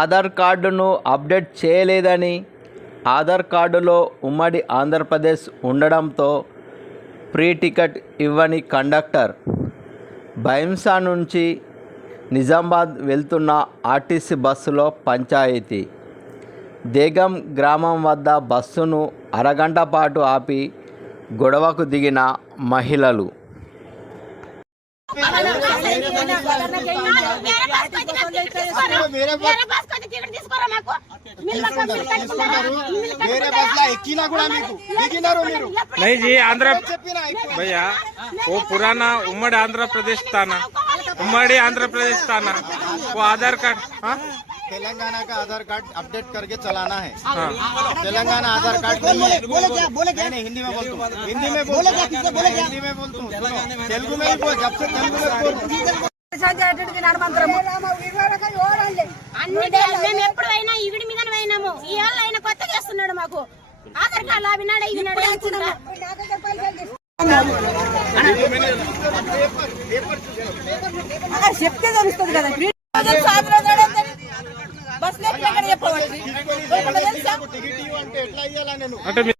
ఆధార్ కార్డును అప్డేట్ చేయలేదని, ఆధార్ కార్డులో ఉమ్మడి ఆంధ్రప్రదేశ్ ఉండడంతో ఫ్రీ టికెట్ ఇవ్వని కండక్టర్. భైంసా నుంచి నిజామాబాద్ వెళ్తున్న ఆర్టీసీ బస్సులో పంచాయతీ. దేగం గ్రామం వద్ద బస్సును అరగంట పాటు ఆపి గొడవకు దిగిన మహిళలు. नहीं जी, आंध्र भैया वो पुराना उम्मड़ी आंध्र प्रदेश था ना, उम्मड़ी आंध्र प्रदेश था ना, वो आधार कार्ड तेलंगाना का आधार कार्ड अपडेट करके चलाना है। तेलंगाना आधार कार्ड नहीं है। नहीं, हिंदी में बोलता हूँ, हिंदी में बोलता हूँ, तेलुगु में ही बोल, जब से तेलुगु में बोल। ఈవిడి మీద పోయినాము, ఇవాళ ఆయన కొత్త చేస్తున్నాడు. మాకు ఆధార్ కార్డు అవినాడు ఇవినాడు చెప్తే తెలుస్తుంది కదా. బస్ టికెట్ అంటే ఎట్లా ఇవ్వాలా నేను?